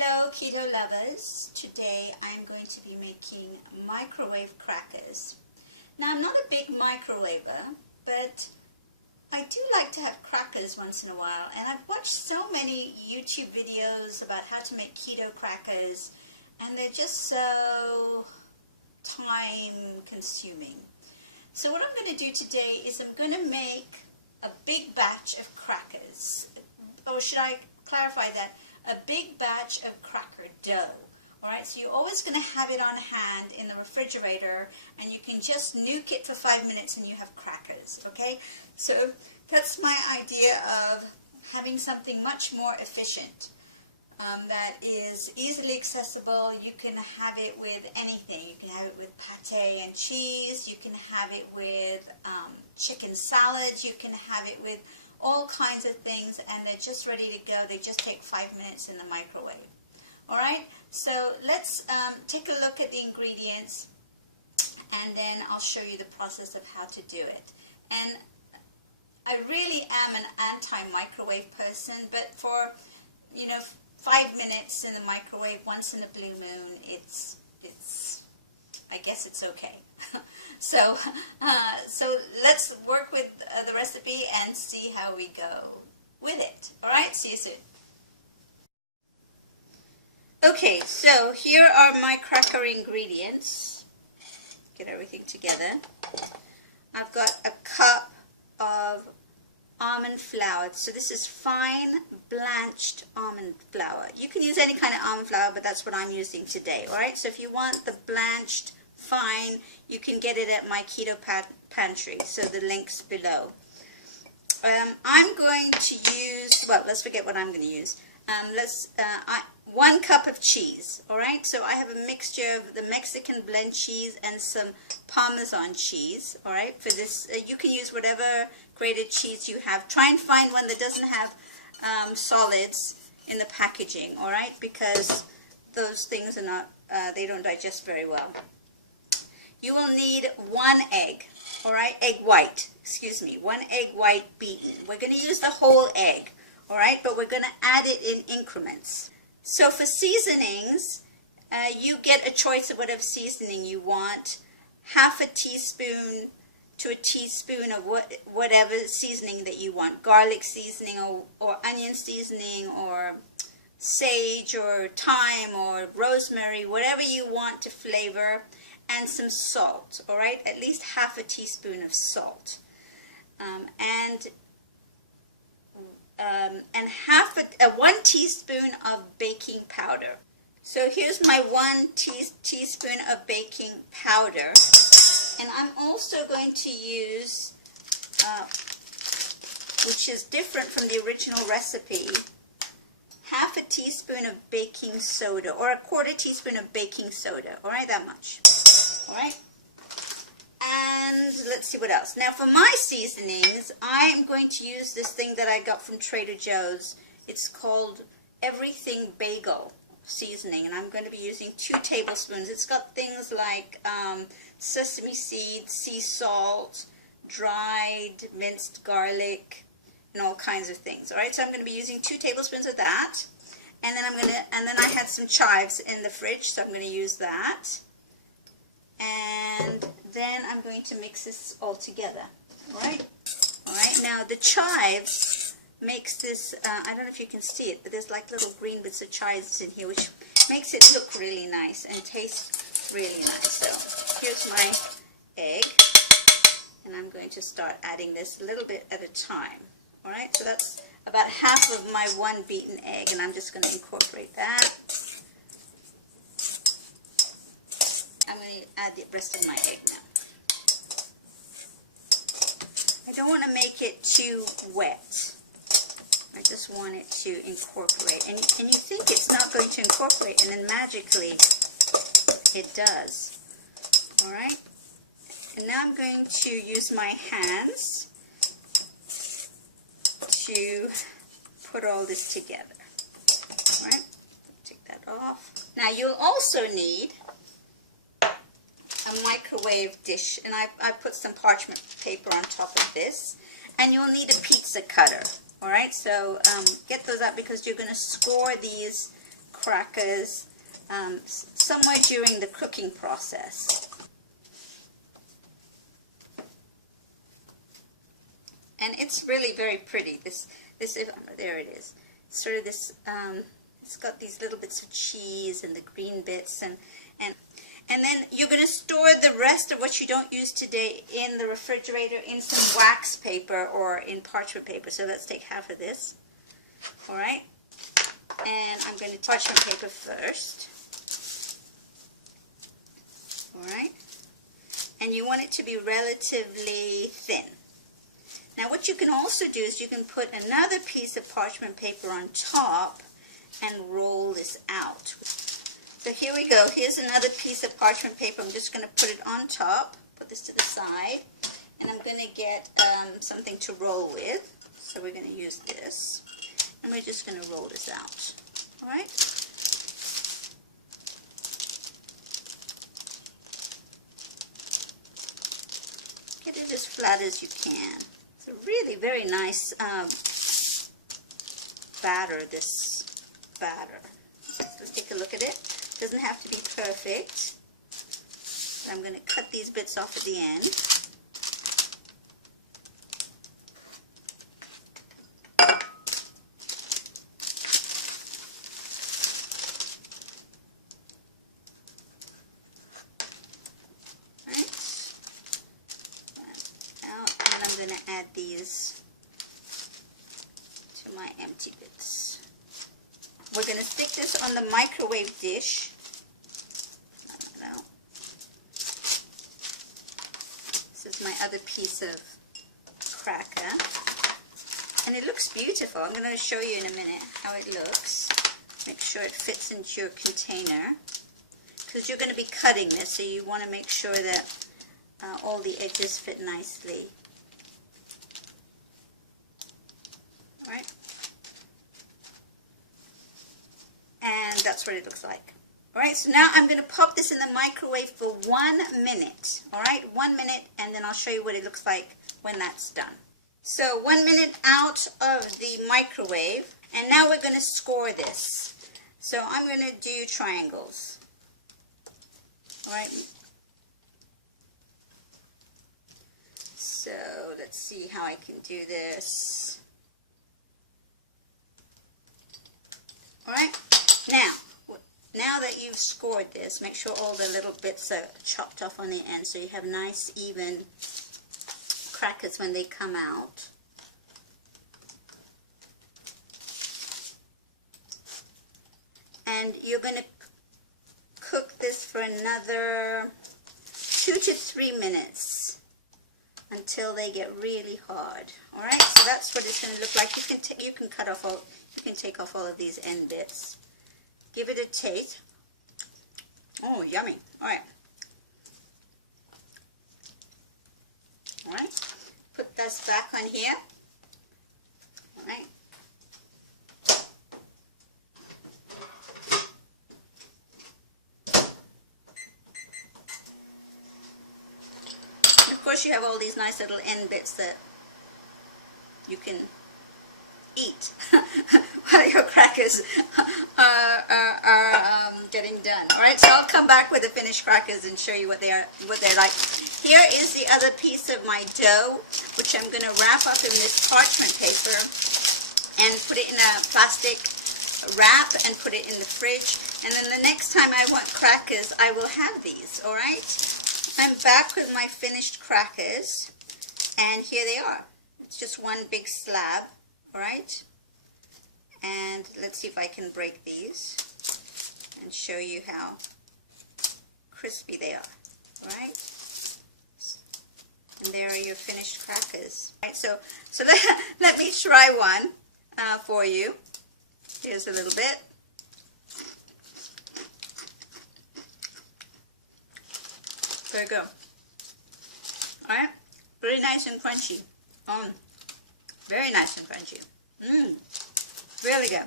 Hello Keto lovers, today I'm going to be making microwave crackers. Now I'm not a big microwaver, but I do like to have crackers once in a while, and I've watched so many YouTube videos about how to make keto crackers, and they're just so time consuming. So what I'm going to do today is I'm going to make a big batch of crackers, or should I clarify that? A big batch of cracker dough. Alright, so you're always going to have it on hand in the refrigerator, and you can just nuke it for 5 minutes and you have crackers. Okay, so that's my idea of having something much more efficient that is easily accessible. You can have it with anything. You can have it with pate and cheese, you can have it with chicken salad, you can have it with all kinds of things, and they're just ready to go. They just take 5 minutes in the microwave. Alright, so let's take a look at the ingredients, and then I'll show you the process of how to do it. And I really am an anti-microwave person, but for 5 minutes in the microwave once in a blue moon, I guess it's okay. So let's work with the recipe and see how we go with it. Alright, see you soon. Okay, so here are my cracker ingredients. Get everything together. I've got a cup of almond flour. So this is fine blanched almond flour. You can use any kind of almond flour, but that's what I'm using today. Alright, so if you want the blanched fine, you can get it at my Keto Pantry, so the link's below. I'm going to use, well, let's forget what I'm going to use. 1 cup of cheese. Alright, so I have a mixture of the Mexican blend cheese and some Parmesan cheese. Alright, for this, you can use whatever grated cheese you have. Try and find one that doesn't have solids in the packaging, alright, because those things are not, they don't digest very well. You will need 1 egg, alright, egg white, excuse me, 1 egg white beaten. We're going to use the whole egg, alright, but we're going to add it in increments. So for seasonings, you get a choice of whatever seasoning you want, half a teaspoon to a teaspoon of whatever seasoning that you want, garlic seasoning or onion seasoning or sage or thyme or rosemary, whatever you want to flavor, and some salt, all right, at least half a teaspoon of salt, and 1 teaspoon of baking powder. So here's my 1 teaspoon of baking powder, and I'm also going to use, which is different from the original recipe, half a teaspoon of baking soda, or 1/4 teaspoon of baking soda, all right, that much. All right, and let's see what else. Now for my seasonings, I'm going to use this thing that I got from Trader Joe's. It's called Everything Bagel seasoning, and I'm going to be using 2 tablespoons. It's got things like sesame seeds, sea salt, dried minced garlic, and all kinds of things. All right, so I'm going to be using 2 tablespoons of that, and then I had some chives in the fridge, so I'm going to use that. And then I'm going to mix this all together. All right. Now the chives makes this. I don't know if you can see it, but there's like little green bits of chives in here, which makes it look really nice and taste really nice. So here's my egg, and I'm going to start adding this a little bit at a time. All right. So that's about half of my 1 beaten egg, and I'm just going to incorporate that. I'm going to add the rest of my egg now. I don't want to make it too wet. I just want it to incorporate. And you think it's not going to incorporate, and then magically it does. Alright? And now I'm going to use my hands to put all this together. Alright? Take that off. Now you'll also need a microwave dish, and I put some parchment paper on top of this, and you'll need a pizza cutter. Alright, so get those out because you're going to score these crackers somewhere during the cooking process. And it's really very pretty. This is, there it is. Sort of this, it's got these little bits of cheese and the green bits, and then you're going to store the rest of what you don't use today in the refrigerator in some wax paper or in parchment paper. So let's take half of this. All right. And I'm going to parchment paper first. All right. And you want it to be relatively thin. Now what you can also do is you can put another piece of parchment paper on top and roll this out. So here we go. Here's another piece of parchment paper. I'm just going to put it on top, put this to the side, and I'm going to get something to roll with. So we're going to use this, and we're just going to roll this out. All right? Get it as flat as you can. It's a really very nice batter, this batter. Let's take a look at it. Doesn't have to be perfect. But I'm going to cut these bits off at the end. Right. Out, and I'm going to add these to my empty bits. We're going to stick this on the microwave dish. This is my other piece of cracker. And it looks beautiful. I'm going to show you in a minute how it looks. Make sure it fits into your container. Because you're going to be cutting this, so you want to make sure that all the edges fit nicely. Alright? And that's what it looks like. Alright, so now I'm going to pop this in the microwave for 1 minute. Alright, 1 minute, and then I'll show you what it looks like when that's done. So 1 minute out of the microwave, and now we're going to score this. So I'm going to do triangles. Alright. So let's see how I can do this. Alright. Now that you've scored this, make sure all the little bits are chopped off on the end so you have nice even crackers when they come out. And you're going to cook this for another 2 to 3 minutes until they get really hard. All right, so that's what it's going to look like. You can cut off all. You can take off all of these end bits. Give it a taste. Oh, yummy. All right. All right. Put this back on here. All right. And of course, you have all these nice little end bits that you can eat while your crackers are getting done. All right, so I'll come back with the finished crackers and show you what they're like. Here is the other piece of my dough, which I'm going to wrap up in this parchment paper and put it in a plastic wrap and put it in the fridge. And then the next time I want crackers, I will have these. All right, I'm back with my finished crackers, and here they are. It's just one big slab. All right, and let's see if I can break these and show you how crispy they are. All right, and there are your finished crackers. All right, so let me try one for you. Here's a little bit. There you go. All right, really nice and crunchy. Very nice and crunchy. Really good.